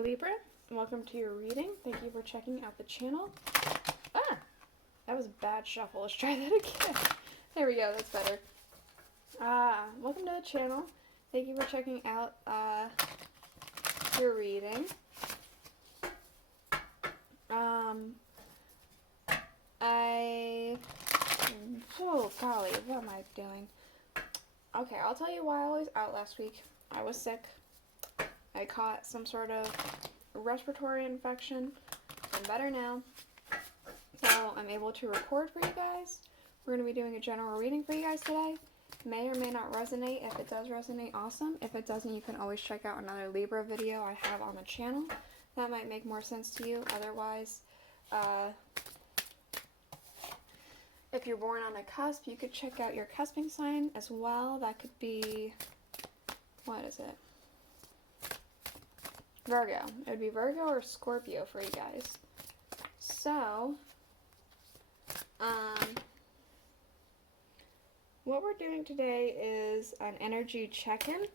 Hello Libra, welcome to your reading. Thank you for checking out the channel. Ah, that was a bad shuffle. Let's try that again. There we go, that's better. Welcome to the channel. Thank you for checking out your reading. Oh golly, what am I doing? Okay, I'll tell you why I was out last week. I was sick. I caught some sort of respiratory infection. I'm better now. So I'm able to record for you guys. We're going to be doing a general reading for you guys today. May or may not resonate. If it does resonate, awesome. If it doesn't, you can always check out another Libra video I have on the channel. That might make more sense to you. Otherwise, if you're born on a cusp, you could check out your cusping sign as well. That could be, what is it? Virgo. It would be Virgo or Scorpio for you guys. So, what we're doing today is an energy check-in.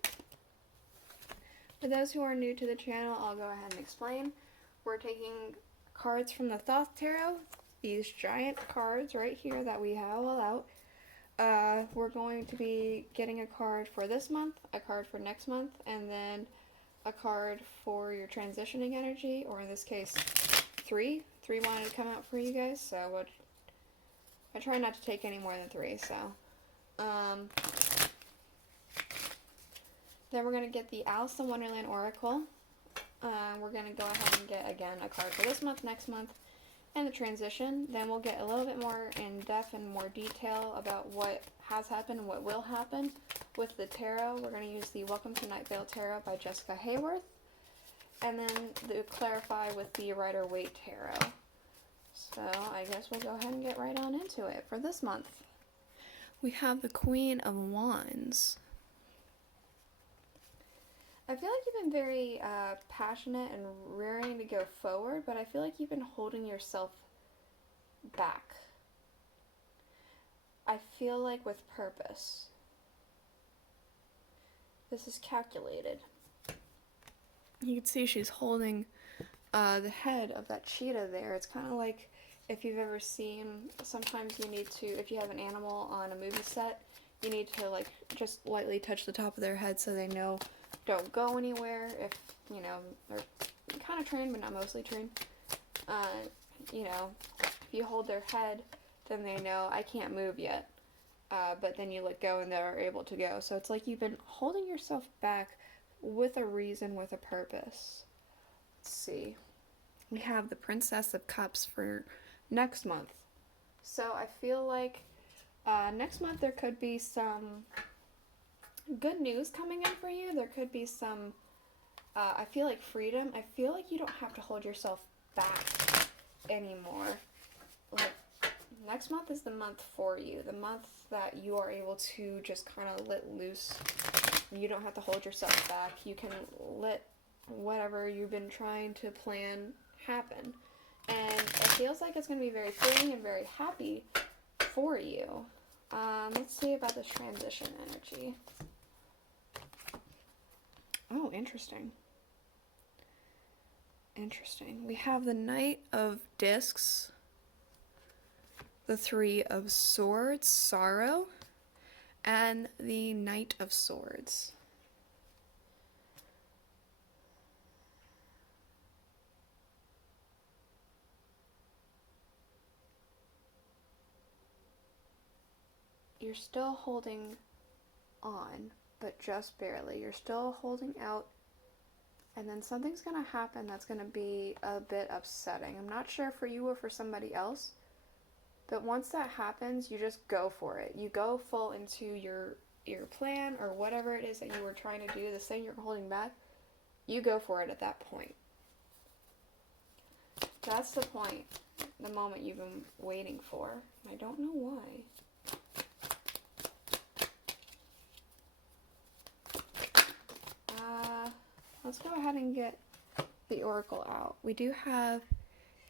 For those who are new to the channel, I'll go ahead and explain. We're taking cards from the Thoth Tarot, these giant cards right here that we have all out. We're going to be getting a card for this month, a card for next month, and then a card for your transitioning energy, or in this case, three. Three wanted to come out for you guys, so I try not to take any more than three, so. Then we're going to get the Aleister Wonderland Oracle. We're going to go ahead and get, again, a card for this month, next month, and the transition. Then we'll get a little bit more in depth and more detail about what has happened, what will happen with the tarot. We're going to use the Welcome to Night Vale Tarot by Jessica Hayworth. And then clarify with the Rider-Waite Tarot. So I guess we'll go ahead and get right on into it for this month. We have the Queen of Wands. I feel like you've been very passionate and raring to go forward, but I feel like you've been holding yourself back. I feel like with purpose. This is calculated. You can see she's holding the head of that cheetah there. It's kind of like if you've ever seen, sometimes you need to, if you have an animal on a movie set, you need to like just lightly touch the top of their head so they know don't go anywhere. If, you know, they're kind of trained but not mostly trained. You know, if you hold their head, then they know I can't move yet. But then you let go and they're able to go. So it's like you've been holding yourself back with a reason, with a purpose. Let's see. We have the Princess of Cups for next month. So I feel like next month there could be some good news coming in for you. There could be some, I feel like freedom. I feel like you don't have to hold yourself back anymore. Like, next month is the month for you. The month that you are able to just kind of let loose. You don't have to hold yourself back. You can let whatever you've been trying to plan happen. And it feels like it's going to be very freeing and very happy for you. Let's see about this transition energy. Oh, interesting. Interesting. We have the Knight of Discs, the Three of Swords, Sorrow, and the Knight of Swords. You're still holding on, but just barely. You're still holding out, and then something's going to happen that's going to be a bit upsetting. I'm not sure for you or for somebody else, but once that happens, you just go for it. You go full into your plan or whatever it is that you were trying to do, this thing you're holding back, you go for it at that point. That's the point, the moment you've been waiting for. I don't know why. Let's go ahead and get the oracle out. We do have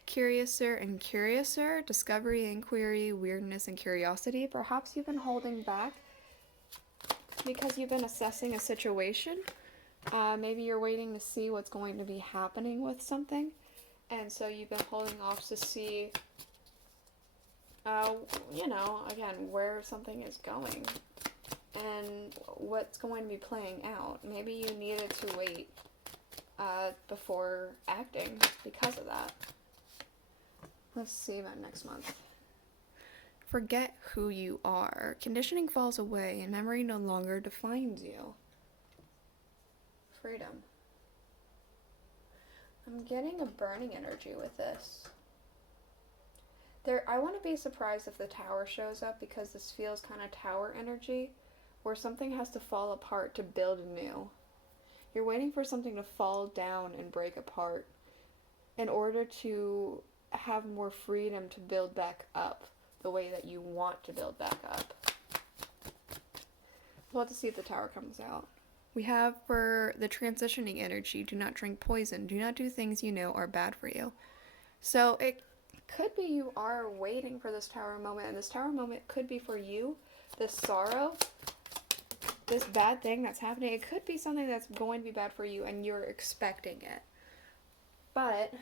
Curiouser and Curiouser, Discovery, Inquiry, Weirdness, and Curiosity. Perhaps you've been holding back because you've been assessing a situation Maybe you're waiting to see what's going to be happening with something, and so you've been holding off to see, again, where something is going and what's going to be playing out. Maybe you needed to wait before acting because of that. Let's see about next month. Forget who you are. Conditioning falls away and memory no longer defines you. Freedom. I'm getting a burning energy with this. I want to be surprised if the tower shows up, because this feels kind of tower energy, where something has to fall apart to build new. You're waiting for something to fall down and break apart in order to have more freedom to build back up the way that you want to build back up. We'll have to see if the tower comes out. We have for the transitioning energy, do not drink poison. Do not do things you know are bad for you. So it could be you are waiting for this tower moment, and this tower moment could be for you, this sorrow, this bad thing that's happening. It could be something that's going to be bad for you and you're expecting it. But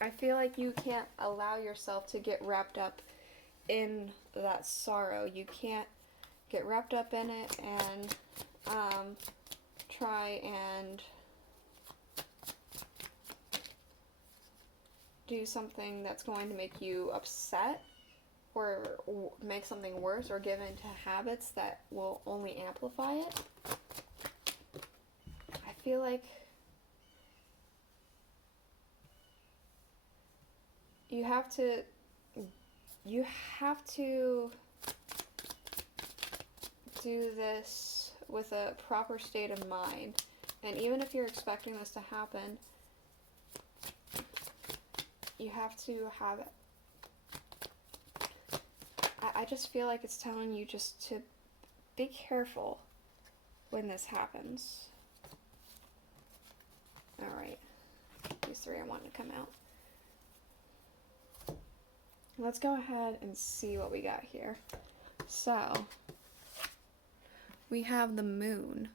I feel like you can't allow yourself to get wrapped up in that sorrow. You can't get wrapped up in it and try and do something that's going to make you upset or make something worse, or give into habits that will only amplify it. I feel like you have to do this with a proper state of mind. And even if you're expecting this to happen, you have to have it. I just feel like it's telling you just to be careful when this happens. Alright. These three I want to come out. Let's go ahead and see what we got here. So, we have the moon.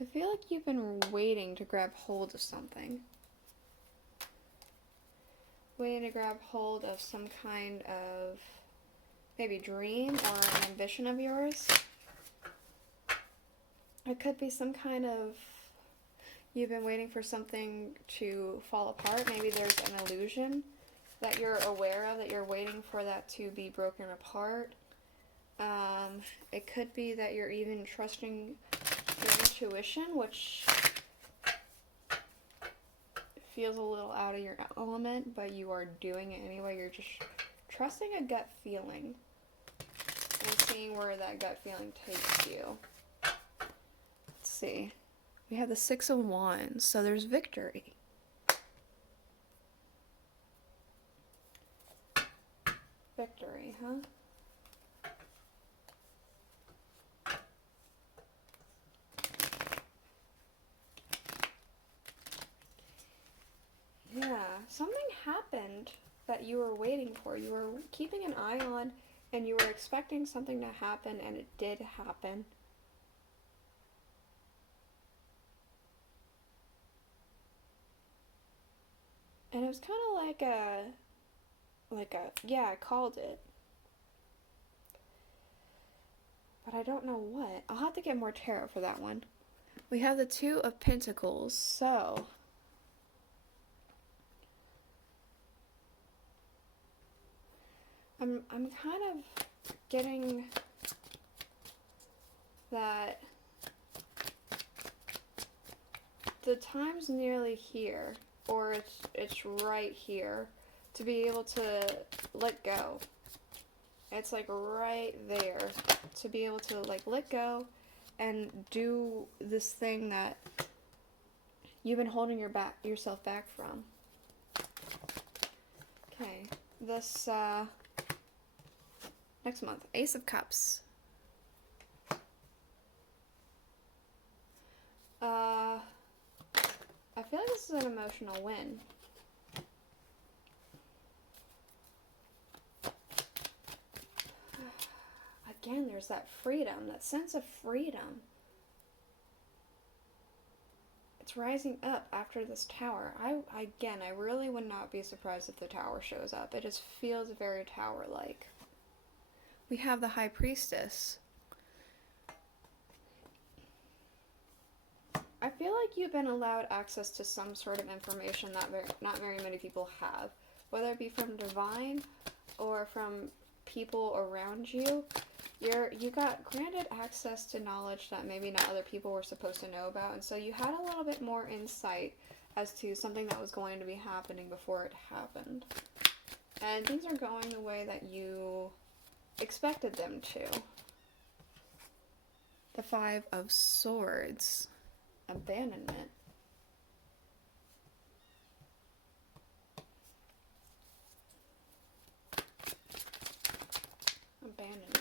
I feel like you've been waiting to grab hold of something. Waiting to grab hold of some kind of maybe dream or an ambition of yours. It could be some kind of, you've been waiting for something to fall apart. Maybe there's an illusion that you're aware of, that you're waiting for that to be broken apart. It could be that you're even trusting your intuition, which feels a little out of your element, but you are doing it anyway. You're just trusting a gut feeling and seeing where that gut feeling takes you. Let's see. We have the Six of Wands, so there's victory. Victory, huh? Yeah, something happened that you were waiting for. You were keeping an eye on, and you were expecting something to happen, and it did happen. And it was kind of yeah, I called it. But I don't know what. I'll have to get more tarot for that one. We have the Two of Pentacles, so I'm kind of getting that the time's nearly here, or it's right here to be able to let go. It's like right there to be able to like let go and do this thing that you've been holding yourself back from. Okay, this next month, Ace of Cups. I feel like this is an emotional win. again, there's that freedom, that sense of freedom. It's rising up after this tower. I really would not be surprised if the tower shows up. It just feels very tower-like. We have the High Priestess. I feel like you've been allowed access to some sort of information that not very many people have. Whether it be from Divine or from people around you. You got granted access to knowledge that maybe not other people were supposed to know about, and so you had a little bit more insight as to something that was going to be happening before it happened. And things are going the way that you expected them to. The Five of Swords. Abandonment. Abandonment.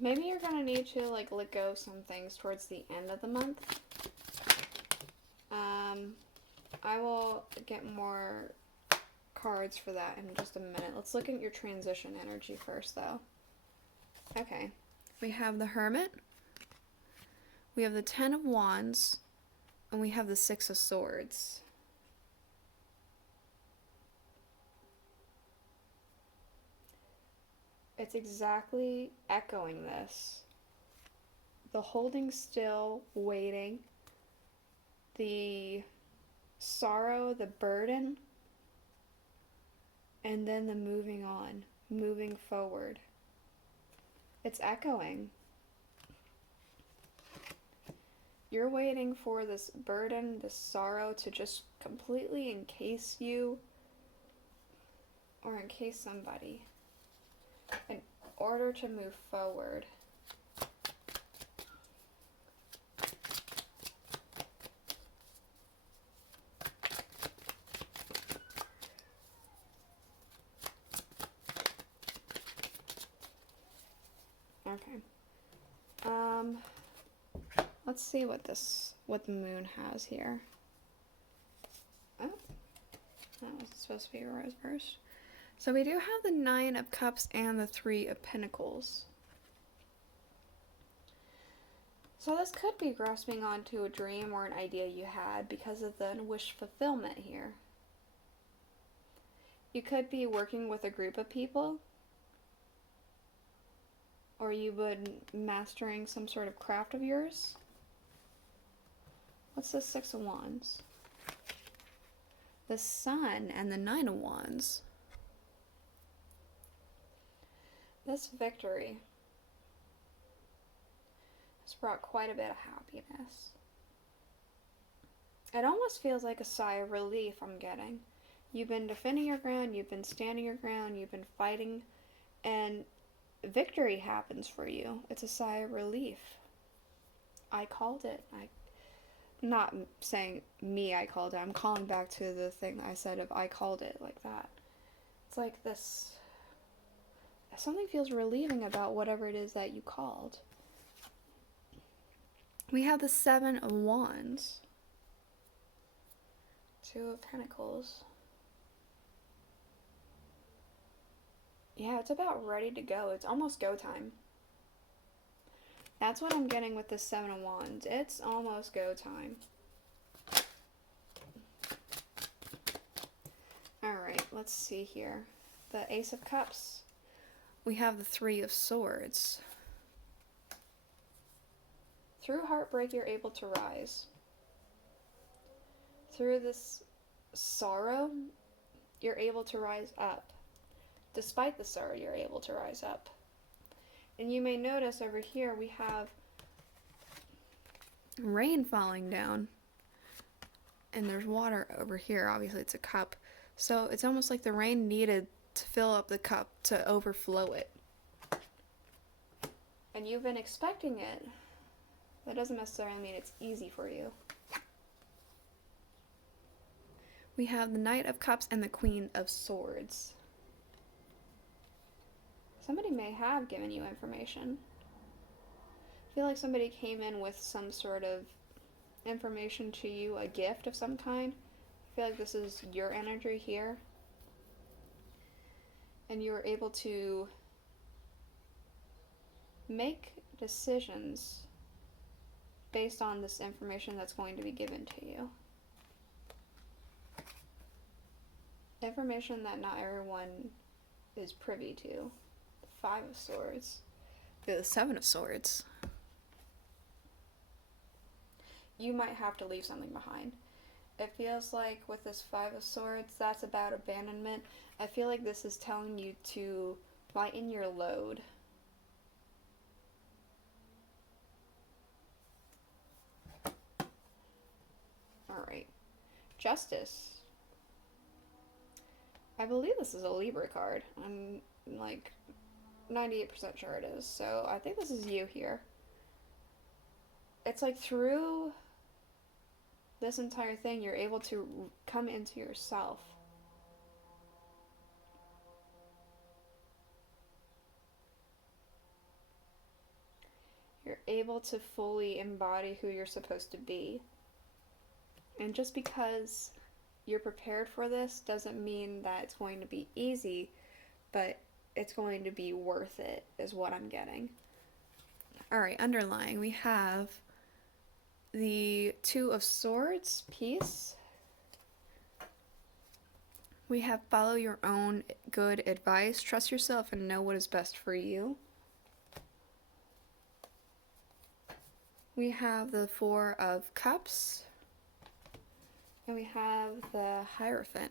Maybe you're gonna need to like let go some things towards the end of the month. I will get more cards for that in just a minute. Let's look at your transition energy first though. Okay. We have the Hermit. We have the Ten of Wands. And we have the Six of Swords. It's exactly echoing this. The holding still, waiting. The sorrow, the burden. And then the moving on, moving forward. It's echoing. You're waiting for this burden, this sorrow to just completely encase you or encase somebody in order to move forward. Okay. Let's see what the moon has here. Oh, that was supposed to be a rose first. So we do have the Nine of Cups and the Three of Pentacles. So this could be grasping onto a dream or an idea you had because of the wish fulfillment here. You could be working with a group of people, or you've been mastering some sort of craft of yours. What's the Six of Wands? The Sun and the Nine of Wands. This victory has brought quite a bit of happiness. It almost feels like a sigh of relief I'm getting. You've been defending your ground, you've been standing your ground, you've been fighting, and victory happens for you. It's a sigh of relief. I called it. Not saying me I called it. I'm calling back to the thing that I said of I called it, like that. It's like this. Something feels relieving about whatever it is that you called. We have the Seven of Wands. Two of Pentacles. Yeah, it's about ready to go. It's almost go time. That's what I'm getting with the Seven of Wands. It's almost go time. Alright, let's see here. The Ace of Cups. We have the Three of Swords. Through heartbreak, you're able to rise. Through this sorrow, you're able to rise up. Despite the sorrow, you're able to rise up. And you may notice over here we have rain falling down. And there's water over here. Obviously it's a cup. So it's almost like the rain needed to fill up the cup, to overflow it. And you've been expecting it. That doesn't necessarily mean it's easy for you. We have the Knight of Cups and the Queen of Swords. Somebody may have given you information. I feel like somebody came in with some sort of information to you a gift of some kind. I feel like this is your energy here. And you are able to make decisions based on this information that's going to be given to you. Information that not everyone is privy to. The Five of Swords. The Seven of Swords. You might have to leave something behind. It feels like with this Five of Swords, that's about abandonment. I feel like this is telling you to lighten your load. Alright. Justice. I believe this is a Libra card. I'm like 98% sure it is. So I think this is you here. It's like through this entire thing, you're able to come into yourself. You're able to fully embody who you're supposed to be. And just because you're prepared for this doesn't mean that it's going to be easy, but it's going to be worth it, is what I'm getting. Alright, underlying, we have the Two of Swords, peace. We have follow your own good advice, trust yourself, and know what is best for you. We have the Four of Cups. And we have the Hierophant.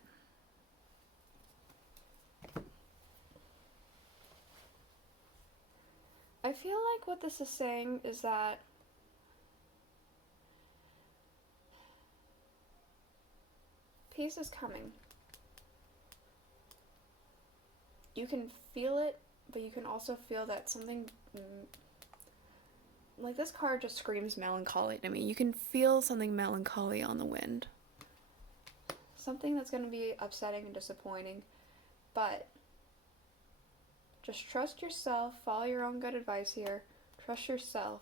I feel like what this is saying is that peace is coming. You can feel it, but you can also feel that something... Like, this card just screams melancholy to me. You can feel something melancholy on the wind. Something that's going to be upsetting and disappointing. But just trust yourself. Follow your own good advice here. Trust yourself.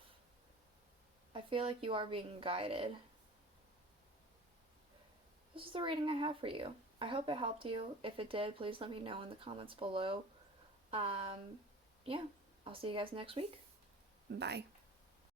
I feel like you are being guided. This is the reading I have for you. I hope it helped you. If it did, please let me know in the comments below. Yeah, I'll see you guys next week. Bye.